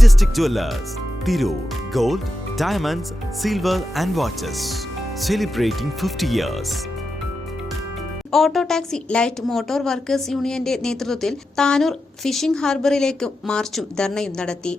Majestic Jewellers Tirur gold diamonds silver and watches celebrating fifty years auto taxi light motor workers യൂണിയന്റെ നേതൃത്വത്തിൽ Tanur phishing ഹാർബറിലേക്ക് മാർച്ചും ധർണയും നടത്തി.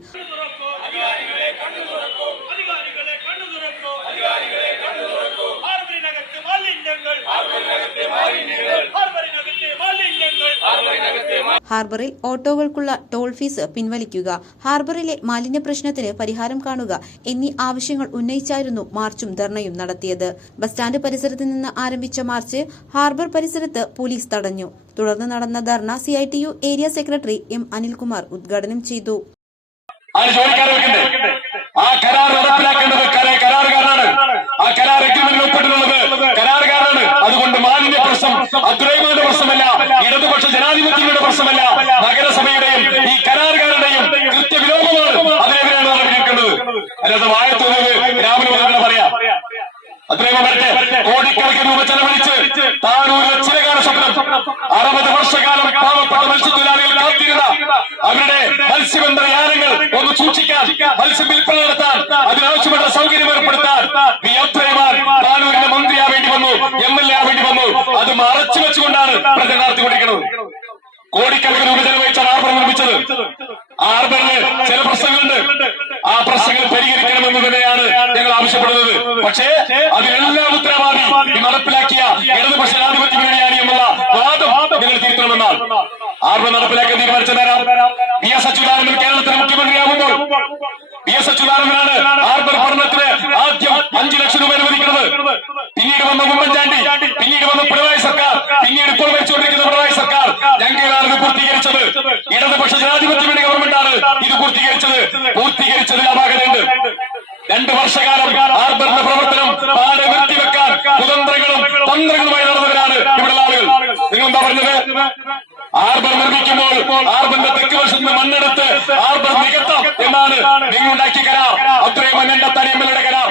ഹാർബറിൽ ഓട്ടോകൾക്കുള്ള toll fees പിൻവലിക്കുക ഹാർബറിലെ മാലിന്യ പ്രശ്നത്തിന് പരിഹാരം കാണുക എന്നീ ആവശ്യങ്ങൾ ഉന്നയിച്ചായിരുന്നു മാർച്ചും ധർണയും നടത്തിയത്. ബസ് സ്റ്റാൻഡ് പരിസരത്ത് നിന്ന് ആരംഭിച്ച മാർച്ച് ഹാർബർ പരിസരത്ത് പോലീസ് തടഞ്ഞു. തുടർന്ന് നടന്ന dharna C area secretary M Anilkumar ഉദ്ഘാടനം ചെയ്തു. ആ കരാർ നടപ്പിലാക്കേണ്ടത് കര- കരാറുകാരനാണ്. ആ കരാർ എഗ്രിമെന്റിൽ ഒപ്പിട്ടുള്ളത് ഇടതുപക്ഷ പ്രശ്നമല്ല. നഗരസഭയുടെയും ഈ കരാറുകാരുടെയും കൃത്യവിലോപമാണ് അതിനെതിരെയാണ് നടപടിയെടുക്കേണ്ടത് അല്ലാതെ വായത്തോന്നത് രാമന് പറയാം. അത്രയും വരട്ടെ. കോടിക്കണക്കിന് രൂപ ചെലവഴിച്ച് താനൂരിലെ ചിലകാല സ്വപ്നം അറുപത് വർഷകാലം പാവപ്പെട്ട മത്സ്യത്തൊഴിലാളികൾ കാത്തിരുന്ന അവരുടെ മത്സ്യബന്ധന യാനങ്ങൾ ഒന്ന് സൂക്ഷിക്കാൻ മത്സ്യം വിൽപ്പന നടത്താൻ അതിനാവശ്യപ്പെട്ട സൗകര്യം ഏർപ്പെടുത്താൻ താനൂരിന്റെ മന്ത്രിയാവേണ്ടി വന്നു എം എൽ എ ആവേണ്ടി വന്നു. അത് മറച്ചു വെച്ചുകൊണ്ടാണ് പ്രചരണം നടത്തിക്കൊണ്ടിരിക്കുന്നത്. കോടിക്കണക്കിന് രൂപ ഹാർബർ നിർമ്മിച്ചത്. ആർബറിന് ചില പ്രശ്നങ്ങളുണ്ട്. ആ പ്രശ്നങ്ങൾ പരിഹരിക്കണമെന്ന് തന്നെയാണ് ഞങ്ങൾ ആവശ്യപ്പെടുന്നത്. പക്ഷേ അതിനെല്ലാം ഉത്തരവാദി നടപ്പിലാക്കിയ ഇടതുപക്ഷ ജനാധിപത്യ മുന്നണിയാണ് എന്നുള്ള വാദം നിങ്ങൾ തിരുത്തണമെന്നാണ് ആർബർ നടപ്പിലാക്കാൻ തീരുമാനിച്ചതാരാം വി എസ് അച്യുതാനന്ദൻ കേരളത്തിലെ മുഖ്യമന്ത്രിയാകുമ്പോൾ വി എസ് അച്യുതാനന്ദനാണ് ആർബർ പഠനത്തിന് ആദ്യം അഞ്ചു ലക്ഷം രൂപ അനുവദിക്കുന്നത്. പിന്നീട് വന്ന ഉമ്മൻചാണ്ടി പിന്നീട് വന്ന പിണറായി സർക്കാർ പിന്നീട് ഇപ്പോൾ വെച്ചുകൊണ്ടിരിക്കുന്ന പിണറായി സർക്കാർ ഞങ്ങളാണ് ഇത് പൂർത്തീകരിച്ചത് ഇടതുപക്ഷ ജനാധിപത്യ വേണ്ടി ഗവൺമെന്റാണ് ഇത് പൂർത്തീകരിച്ചത്. പൂർത്തീകരിച്ചതിൽ അപാകതയുണ്ട്. രണ്ടു വർഷകാലം ആർഭരണ പ്രവർത്തനം പാടെ നിർത്തിവെക്കാൻ കുതന്ത്രങ്ങളും തന്ത്രങ്ങളുമായി നടന്നവരാണ് ഇവിടെയുള്ള ആളുകൾ. നിങ്ങൾ എന്താ പറഞ്ഞത്? ആർബർ നിർമ്മിക്കുമ്പോൾ ആർബറിന്റെ തെക്ക് വശത്ത് മണ്ണെടുത്ത് ആർബർ നികത്താം എന്നാണ് നിങ്ങൾ ഉണ്ടാക്കിയ കരാർ. അത്രയും മണ്ണിന്റെ തനിയമ്മയുടെ കരാർ.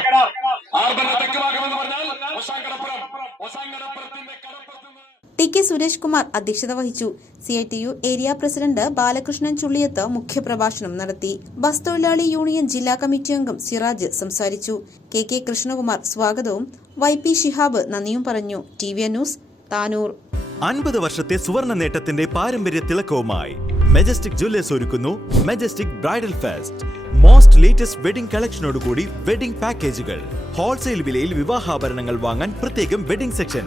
ആർബറിന്റെ തെക്ക് ഭാഗമെന്ന് പറഞ്ഞാൽ ഒസാങ്കടപ്പുറം. ഒസാങ്കടപ്പുറത്തിന്റെ കെ സുരേഷ് കുമാർ അധ്യക്ഷത വഹിച്ചു. C I T U area president Balakrishnan Chulliyath മുഖ്യപ്രഭാഷണം നടത്തി. ബസ് തൊഴിലാളി യൂണിയൻ ജില്ലാ കമ്മിറ്റി അംഗം സിറാജ് സംസാരിച്ചു. കെ കെ കൃഷ്ണകുമാർ സ്വാഗതവും വൈ പി ഷിഹാബ് നന്ദിയും പറഞ്ഞു. T V news Tanur. അൻപത് വർഷത്തെ സുവർണ നേട്ടത്തിന്റെ പാരമ്പര്യ തിളക്കവുമായി മെജസ്റ്റിക് ജ്വല്ലേഴ്സ് ഒരുക്കുന്നു Majestic bridal fest. Most latest wedding കളക്ഷനോടുകൂടി wedding പാക്കേജുകൾ. ഹോൾസെയിൽ വിലയിൽ വിവാഹാഭരണങ്ങൾ വാങ്ങാൻ പ്രത്യേകം വെഡിംഗ് സെക്ഷൻ.